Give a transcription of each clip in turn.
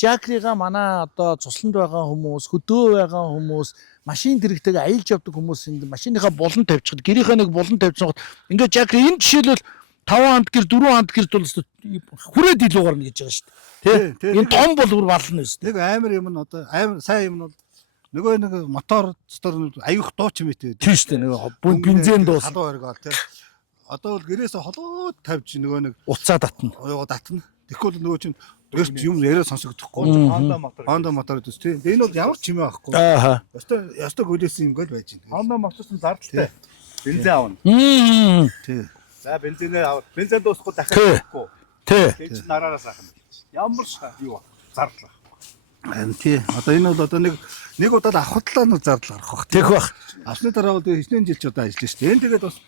Жакрига манай одоо цусланд байгаа хүмүүс, хөдөө байгаа хүмүүс, машин дэрэгтэйг аялж явдаг хүмүүс энд машиныхаа булан тавьчихад, гэрийнхээ нэг булан тавьчихад ингээд Жакри энэ жишээлбэл 5 ханд гэр 4 ханд гэрд бол хүрээд илүү гарна гэж байгаа шүү дээ. Тэ? Энэ том бол бүр бална шүү дээ. Нэг амар юм нь одоо амар сайн юм нь бол нөгөө нэг мотор дотор аюух дууч юм ээ. Тийм шүү дээ. Нөгөө бензин дуус. Халуун оргоол тий. Одоо бол гэрээсээ холоод тавьж нөгөө нэг уцаа татна. Татна. Тэгэхгүй нөгөө чинь гэрт юм яриа сонсогдохгүй. Honda мотор төс тий. Энэ бол ямар ч юм байхгүй. Ааха. Ястой гөлөөсөн юм гол байж байна. Honda моторсон зардалтай. Бензин аавна. Тий. За бензинээ аваад бензин дуусахгүй дахиад авахгүй. Тий. Тэгж нараараас ахна. Ямар юу зардал. Харин тий. Одоо энэ бол одоо нэг удаад авахтлаа нэг зардал гарах бах. Тэгэх бах. Авсны дараа бол хичнээн жил ч удаа ажиллана шүү дээ. Энэ тэгээд бас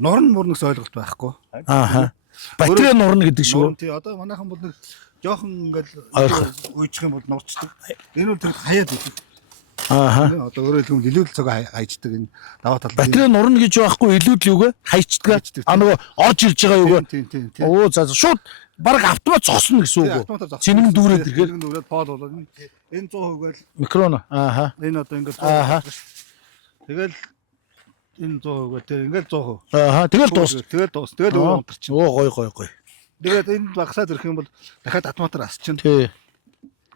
норн мурнагс ойлголт байхгүй. Ааха. Батарей нурна гэдэг шүү. Тий. Одоо манайхан бол нэг жоохон ингээл үйчих юм бол нурчдаг. Энэ бол тэр хаяад идэг. Ааха. Одоо өөрөөр хэлбэл илүүл цаг хайчдаг энэ даваа тал. Батарей нурна гэж байхгүй илүүд л үгүй хайчдаг. нөгөө орж ирж байгаа үгүй. Тийм. Оо за шууд баг автомат зогсно гэсэн үг үү? Цэнэг дүүрээд ирэхээр. Цэнэг дүүрээд пол болоод энэ 100% л микроно. Ааха. Энэ одоо ингээд Ааха. тэгэл энэ 100% тэр ингээд 100%. Ааха. Тэгэл дуус. Тэгэл өөр унтарч. Оо гой. Тэгээд энэ багасаад ирэх юм бол дахиад автоматар асчин. Тий.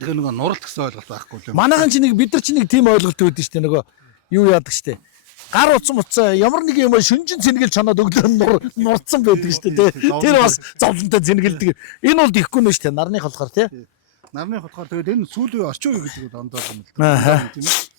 Тэгээ нөгөө нуралт гэсэн ойлголт байхгүй юм. Манайхан ч нэг бид нар ч нэг тийм ойлголт үүдэн штэ нөгөө юу яадаг штэ. Гар уцсан ямар нэг юм шүнжин цэнгэлж чанаад өглөө нурцсан байдаг штэ тий. Тэр бас зовлонтой цэнгэлдэг. Энэ бол ихгүй нэ штэ нарных болохоор тий. Нарны болохоор тэгээд энэ сүүлийн орчин үе гэдэг бол ондоо юм л. Ааха. Тийм ээ.